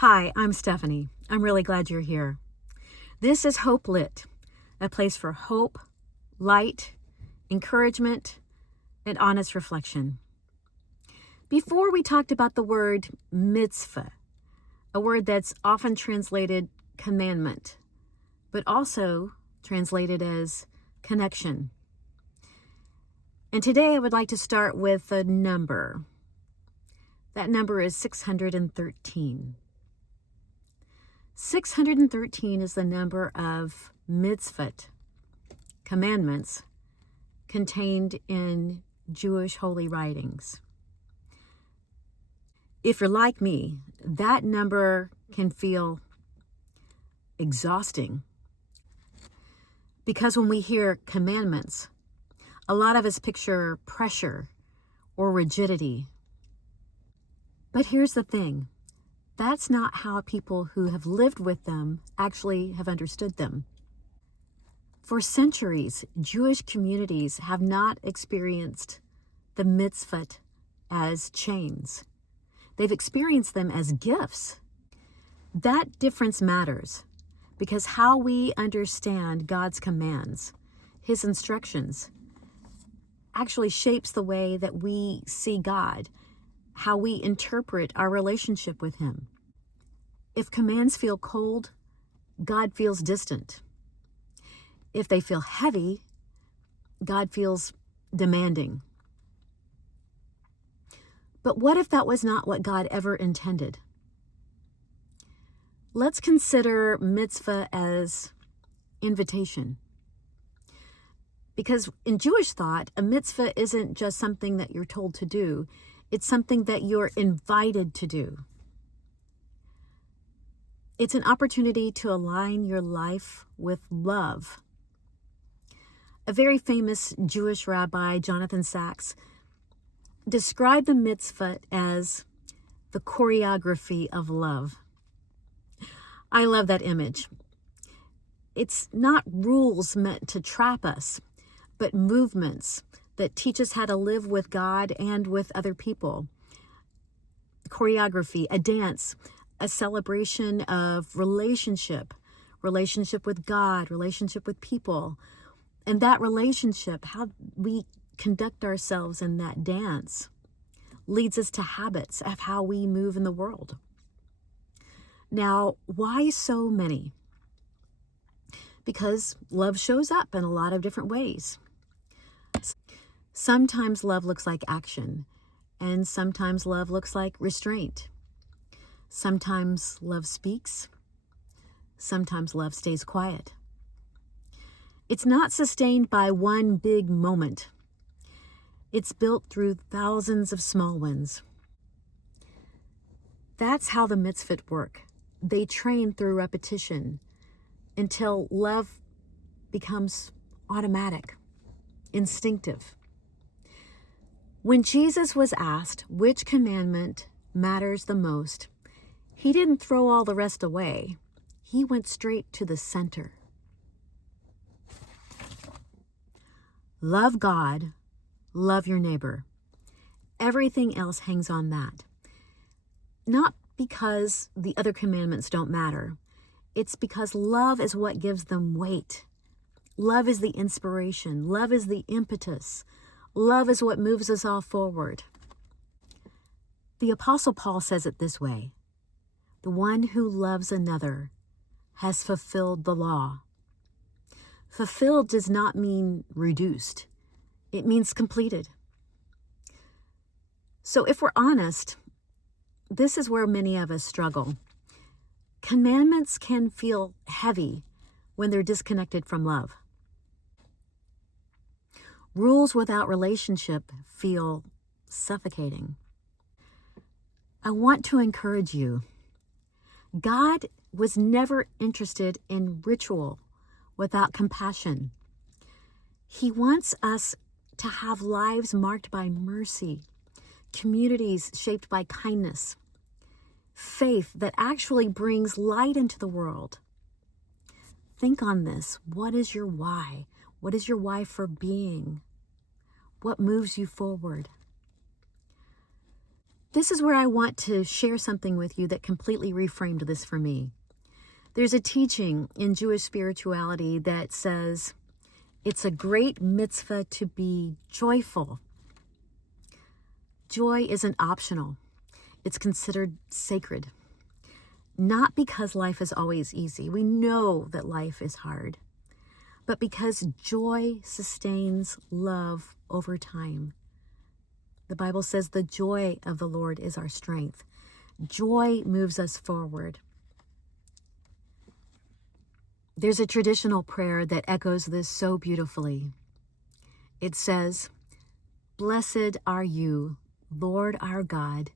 Hi, I'm Stephanie. I'm really glad you're here. This is HopeLit, a place for hope, light, encouragement, and honest reflection. Before we talked about the word mitzvah, a word that's often translated commandment, but also translated as connection. And today I would like to start with a number. That number is 613. 613 is the number of mitzvot, commandments, contained in Jewish holy writings. If you're like me, that number can feel exhausting, because when we hear commandments, a lot of us picture pressure or rigidity. But here's the thing. That's not how people who have lived with them actually have understood them. For centuries, Jewish communities have not experienced the mitzvot as chains. They've experienced them as gifts. That difference matters because how we understand God's commands, His instructions, actually shapes the way that we see God, how we interpret our relationship with Him. If commands feel cold, God feels distant. If they feel heavy, God feels demanding. But what if that was not what God ever intended? Let's consider mitzvah as invitation. Because in Jewish thought, a mitzvah isn't just something that you're told to do. It's something that you're invited to do. It's an opportunity to align your life with love. A very famous Jewish rabbi, Jonathan Sacks, described the mitzvah as the choreography of love. I love that image. It's not rules meant to trap us, but movements that teach us how to live with God and with other people. Choreography, a dance, a celebration of relationship with God, relationship with people. And that relationship, how we conduct ourselves in that dance, leads us to habits of how we move in the world. Now, why so many? Because love shows up in a lot of different ways. Sometimes love looks like action, and sometimes love looks like restraint. Sometimes love speaks, sometimes love stays quiet. It's not sustained by one big moment. It's built through thousands of small ones. That's how the mitzvot work. They train through repetition until love becomes automatic, instinctive. When Jesus was asked which commandment matters the most, He didn't throw all the rest away. He went straight to the center. Love God, love your neighbor. Everything else hangs on that. Not because the other commandments don't matter. It's because love is what gives them weight. Love is the inspiration. Love is the impetus. Love is what moves us all forward. The Apostle Paul says it this way: the one who loves another has fulfilled the law. Fulfilled does not mean reduced. It means completed. So if we're honest, this is where many of us struggle. Commandments can feel heavy when they're disconnected from love. Rules without relationship feel suffocating. I want to encourage you. God was never interested in ritual without compassion. He wants us to have lives marked by mercy, communities shaped by kindness, faith that actually brings light into the world. Think on this. What is your why? What is your why for being? What moves you forward? This is where I want to share something with you that completely reframed this for me. There's a teaching in Jewish spirituality that says it's a great mitzvah to be joyful. Joy isn't optional. It's considered sacred. Not because life is always easy. We know that life is hard. But because joy sustains love over time. The Bible says the joy of the Lord is our strength. Joy moves us forward. There's a traditional prayer that echoes this so beautifully. It says, "Blessed are you, Lord our God,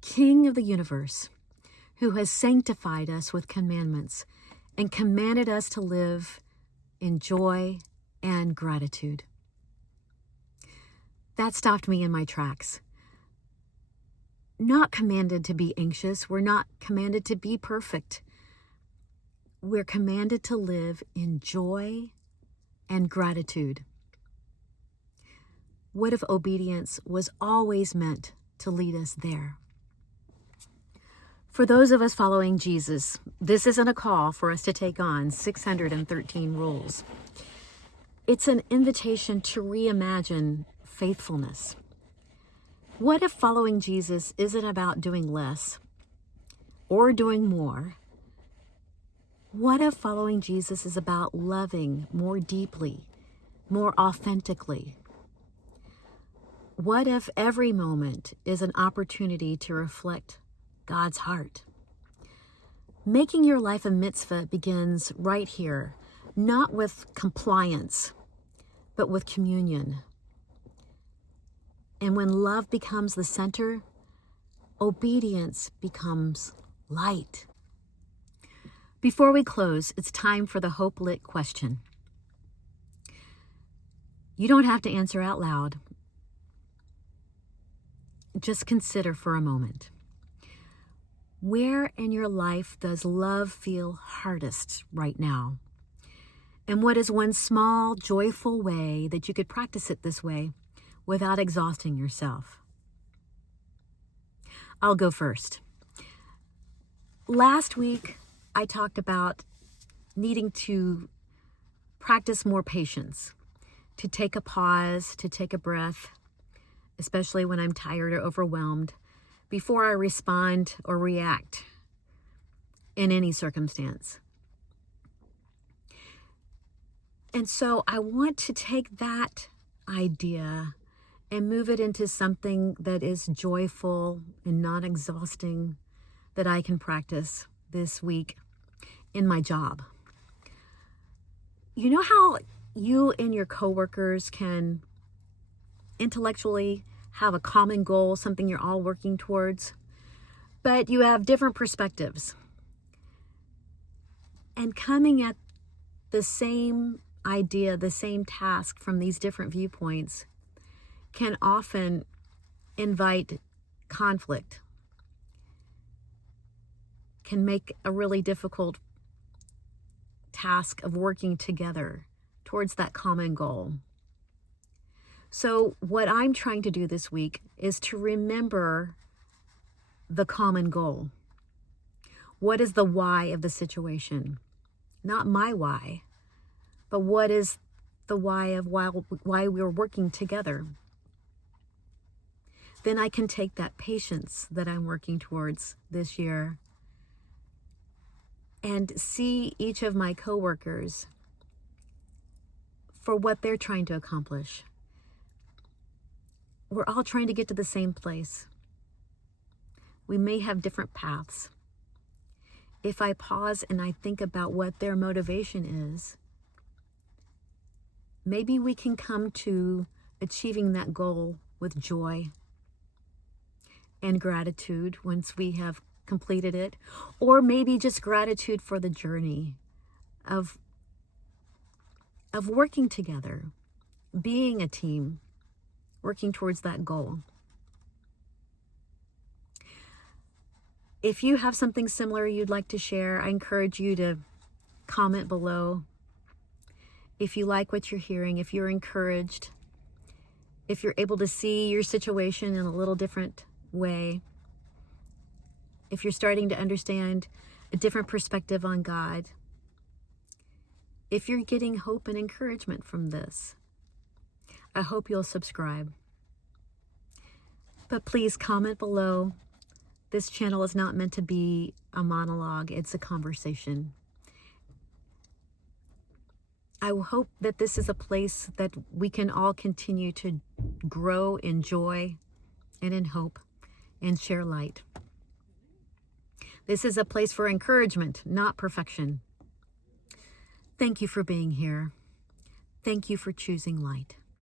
King of the universe, who has sanctified us with commandments and commanded us to live in joy and gratitude." That stopped me in my tracks. Not commanded to be anxious. We're not commanded to be perfect. We're commanded to live in joy and gratitude. What if obedience was always meant to lead us there? For those of us following Jesus, this isn't a call for us to take on 613 rules. It's an invitation to reimagine faithfulness. What if following Jesus isn't about doing less or doing more? What if following Jesus is about loving more deeply, more authentically? What if every moment is an opportunity to reflect God's heart? Making your life a mitzvah begins right here, not with compliance, but with communion. And when love becomes the center, obedience becomes light. Before we close, it's time for the HopeLit question. You don't have to answer out loud. Just consider for a moment. Where in your life does love feel hardest right now? And what is one small, joyful way that you could practice it this way without exhausting yourself? I'll go first. Last week, I talked about needing to practice more patience, to take a pause, to take a breath, especially when I'm tired or overwhelmed, before I respond or react in any circumstance. And so I want to take that idea and move it into something that is joyful and not exhausting that I can practice this week in my job. You know how you and your coworkers can intellectually have a common goal, something you're all working towards, but you have different perspectives. And coming at the same idea, the same task from these different viewpoints can often invite conflict, can make a really difficult task of working together towards that common goal. So what I'm trying to do this week is to remember the common goal. What is the why of the situation? Not my why, but what is the why of why we're working together? Then I can take that patience that I'm working towards this year and see each of my coworkers for what they're trying to accomplish. We're all trying to get to the same place. We may have different paths. If I pause and I think about what their motivation is, maybe we can come to achieving that goal with joy and gratitude once we have completed it, or maybe just gratitude for the journey of working together, being a team, working towards that goal. If you have something similar you'd like to share, I encourage you to comment below. If you like what you're hearing, if you're encouraged, if you're able to see your situation in a little different way, if you're starting to understand a different perspective on God, if you're getting hope and encouragement from this, I hope you'll subscribe. But please comment below. This channel is not meant to be a monologue, it's a conversation. I hope that this is a place that we can all continue to grow in joy and in hope and share light. This is a place for encouragement, not perfection. Thank you for being here. Thank you for choosing light.